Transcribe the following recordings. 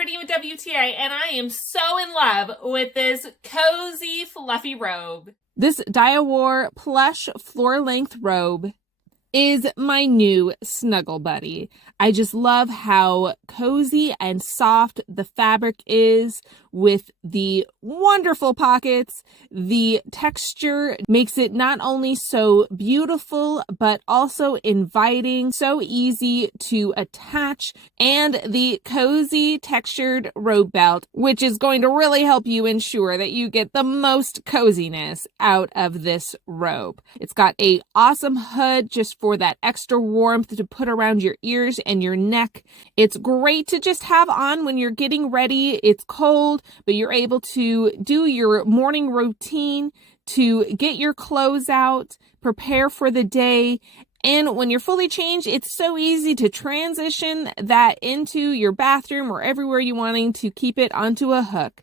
Brittany with WTA, and I am so in love with this cozy, fluffy robe. This Daiwor Plush floor-length robe is my new snuggle buddy. I just love how cozy and soft the fabric is with the wonderful pockets. The texture makes it not only so beautiful, but also inviting, so easy to attach, and the cozy textured robe belt, which is going to really help you ensure that you get the most coziness out of this robe. It's got an awesome hood just for that extra warmth to put around your ears and your neck. It's great to just have on when you're getting ready. It's cold, but you're able to do your morning routine, to get your clothes out, prepare for the day. And when you're fully changed, it's so easy to transition that into your bathroom or everywhere you're wanting to keep it onto a hook.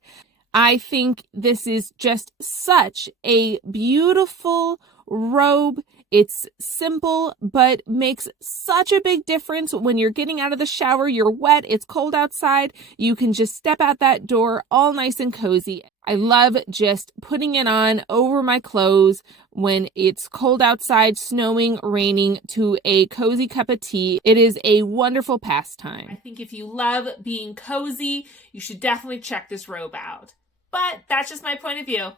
I think this is just such a beautiful robe. It's simple, but makes such a big difference when you're getting out of the shower. You're wet, it's cold outside. You can just step out that door all nice and cozy. I love just putting it on over my clothes when it's cold outside, snowing, raining, to a cozy cup of tea. It is a wonderful pastime. I think if you love being cozy, you should definitely check this robe out. But that's just my point of view.